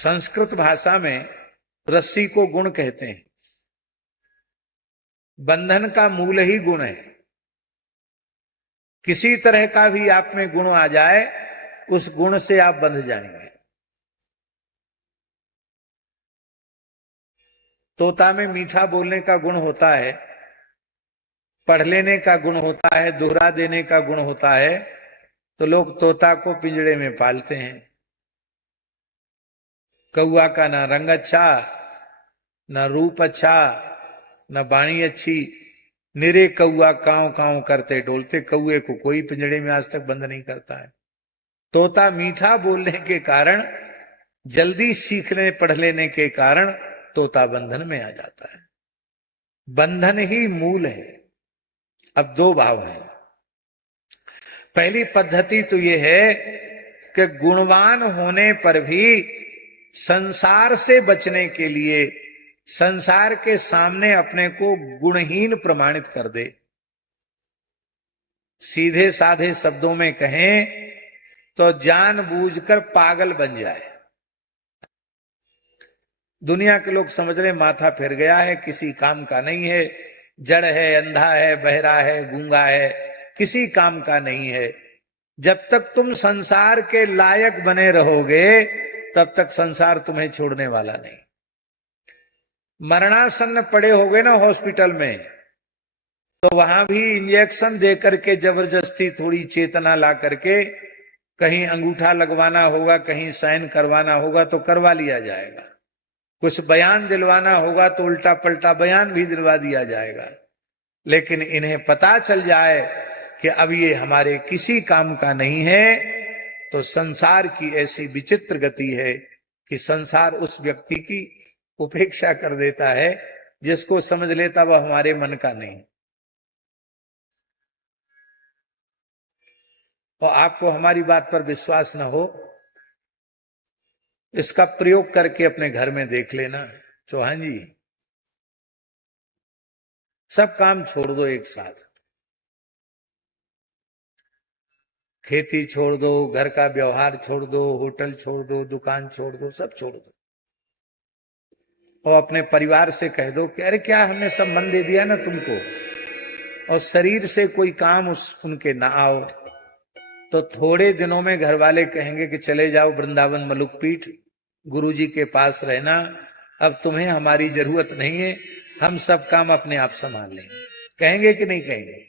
संस्कृत भाषा में रस्सी को गुण कहते हैं। बंधन का मूल ही गुण है। किसी तरह का भी आप में गुण आ जाए, उस गुण से आप बंध जाएंगे। तोता में मीठा बोलने का गुण होता है, पढ़ लेने का गुण होता है, दोहरा देने का गुण होता है, तो लोग तोता को पिंजड़े में पालते हैं। कौआ का ना रंग अच्छा, ना रूप अच्छा, ना बाणी अच्छी, निरे कौआ कांव कांव करते डोलते। कौए को कोई पिंजड़े में आज तक बंद नहीं करता है। तोता मीठा बोलने के कारण, जल्दी सीखने पढ़ लेने के कारण तोता बंधन में आ जाता है। बंधन ही मूल है। अब दो भाव हैं। पहली पद्धति तो यह है कि गुणवान होने पर भी संसार से बचने के लिए संसार के सामने अपने को गुणहीन प्रमाणित कर दे। सीधे साधे शब्दों में कहें तो जानबूझकर पागल बन जाए। दुनिया के लोग समझ रहे माथा फिर गया है, किसी काम का नहीं है, जड़ है, अंधा है, बहरा है, गूंगा है, किसी काम का नहीं है। जब तक तुम संसार के लायक बने रहोगे, तब तक संसार तुम्हें छोड़ने वाला नहीं। मरणासन्न पड़े होगे ना हॉस्पिटल में, तो वहां भी इंजेक्शन दे करके जबरदस्ती थोड़ी चेतना ला करके, कहीं अंगूठा लगवाना होगा, कहीं साइन करवाना होगा तो करवा लिया जाएगा। कुछ बयान दिलवाना होगा तो उल्टा पलटा बयान भी दिलवा दिया जाएगा। लेकिन इन्हें पता चल जाए कि अब ये हमारे किसी काम का नहीं है, तो संसार की ऐसी विचित्र गति है कि संसार उस व्यक्ति की उपेक्षा कर देता है जिसको समझ लेता वह हमारे मन का नहीं। और आपको हमारी बात पर विश्वास न हो, इसका प्रयोग करके अपने घर में देख लेना। चौहान जी, सब काम छोड़ दो एक साथ। खेती छोड़ दो, घर का व्यवहार छोड़ दो, होटल छोड़ दो, दुकान छोड़ दो, सब छोड़ दो। और अपने परिवार से कह दो कि अरे क्या हमने सब मन दे दिया ना तुमको, और शरीर से कोई काम उनके ना आओ, तो थोड़े दिनों में घर वाले कहेंगे कि चले जाओ वृंदावन मलुकपीठ, गुरुजी के पास रहना, अब तुम्हें हमारी जरूरत नहीं है, हम सब काम अपने आप संभाल लेंगे। कहेंगे कि नहीं कहेंगे?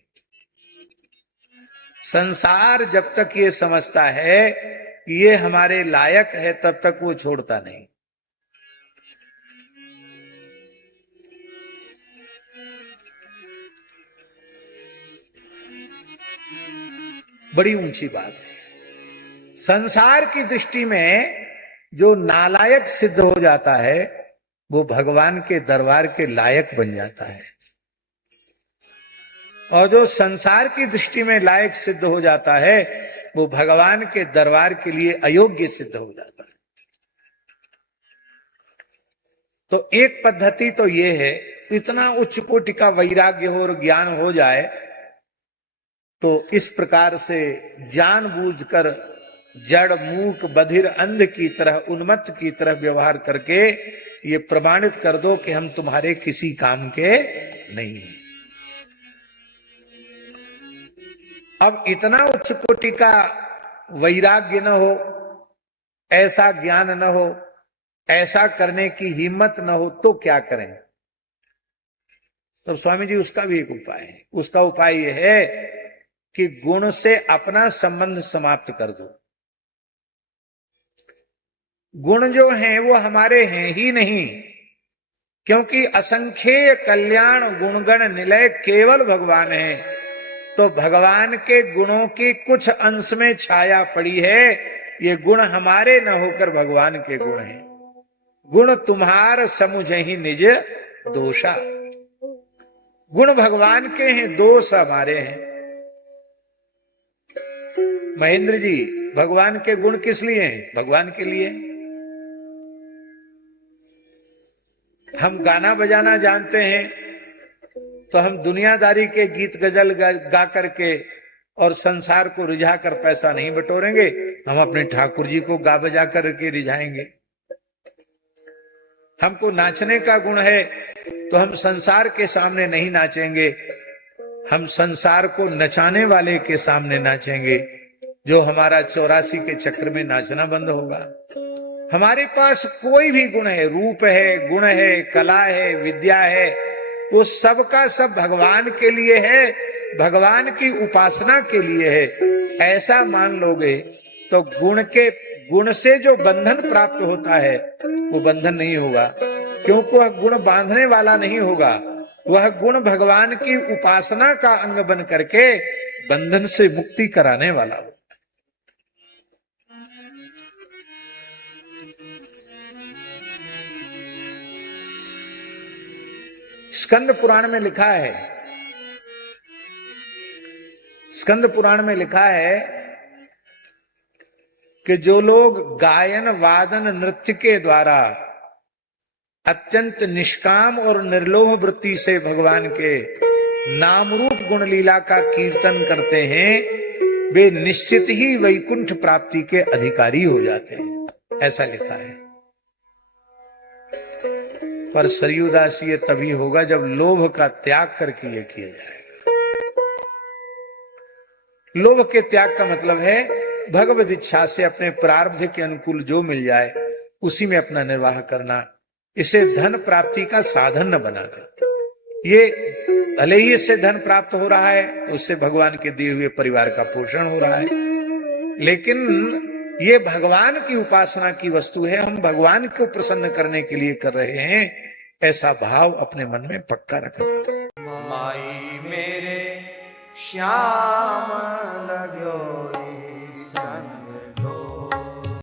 संसार जब तक ये समझता है कि ये हमारे लायक है, तब तक वो छोड़ता नहीं। बड़ी ऊंची बात है। संसार की दृष्टि में जो नालायक सिद्ध हो जाता है, वो भगवान के दरबार के लायक बन जाता है। और जो संसार की दृष्टि में लायक सिद्ध हो जाता है, वो भगवान के दरबार के लिए अयोग्य सिद्ध हो जाता है। तो एक पद्धति तो ये है, इतना उच्च कोटि का वैराग्य हो और ज्ञान हो जाए, तो इस प्रकार से जानबूझकर जड़ मूक बधिर अंध की तरह, उन्मत्त की तरह व्यवहार करके ये प्रमाणित कर दो कि हम तुम्हारे किसी काम के नहीं हैं। अब इतना उच्च कोटि का वैराग्य न हो, ऐसा ज्ञान न हो, ऐसा करने की हिम्मत न हो, तो क्या करें? तो स्वामी जी उसका भी एक उपाय है। उसका उपाय यह है कि गुण से अपना संबंध समाप्त कर दो। गुण जो हैं वो हमारे हैं ही नहीं, क्योंकि असंख्येय कल्याण गुणगण निलय केवल भगवान है। तो भगवान के गुणों की कुछ अंश में छाया पड़ी है, ये गुण हमारे न होकर भगवान के गुण हैं। गुण तुम्हार समुझ ही निज दोषा। गुण भगवान के हैं, दोष हमारे हैं। महेंद्र जी, भगवान के गुण किस लिए हैं? भगवान के लिए। हम गाना बजाना जानते हैं, तो हम दुनियादारी के गीत गजल गा करके और संसार को रिझा कर पैसा नहीं बटोरेंगे, हम अपने ठाकुर जी को गा बजा करके रिझाएंगे। हमको नाचने का गुण है तो हम संसार के सामने नहीं नाचेंगे, हम संसार को नचाने वाले के सामने नाचेंगे। जो हमारा 84 के चक्र में नाचना बंद होगा। हमारे पास कोई भी गुण है, रूप है, गुण है, कला है, विद्या है, वो सब का सब भगवान के लिए है, भगवान की उपासना के लिए है। ऐसा मान लोगे तो गुण से जो बंधन प्राप्त होता है वो बंधन नहीं होगा, क्योंकि वह गुण बांधने वाला नहीं होगा। वह गुण भगवान की उपासना का अंग बन करके बंधन से मुक्ति कराने वाला हो। स्कंद पुराण में लिखा है, स्कंद पुराण में लिखा है कि जो लोग गायन वादन नृत्य के द्वारा अत्यंत निष्काम और निर्लोभ वृत्ति से भगवान के नाम रूप गुण लीला का कीर्तन करते हैं, वे निश्चित ही वैकुंठ प्राप्ति के अधिकारी हो जाते हैं, ऐसा लिखा है। पर सरयूदास ये तभी होगा जब लोभ का त्याग करके ये किया जाएगा। लोभ के त्याग का मतलब है भगवत इच्छा से अपने प्रारब्ध के अनुकूल जो मिल जाए उसी में अपना निर्वाह करना। इसे धन प्राप्ति का साधन न बनाकर, ये भले ही इससे धन प्राप्त हो रहा है, उससे भगवान के दिए हुए परिवार का पोषण हो रहा है, लेकिन ये भगवान की उपासना की वस्तु है, हम भगवान को प्रसन्न करने के लिए कर रहे हैं, ऐसा भाव अपने मन में पक्का रखना। माई मेरे श्याम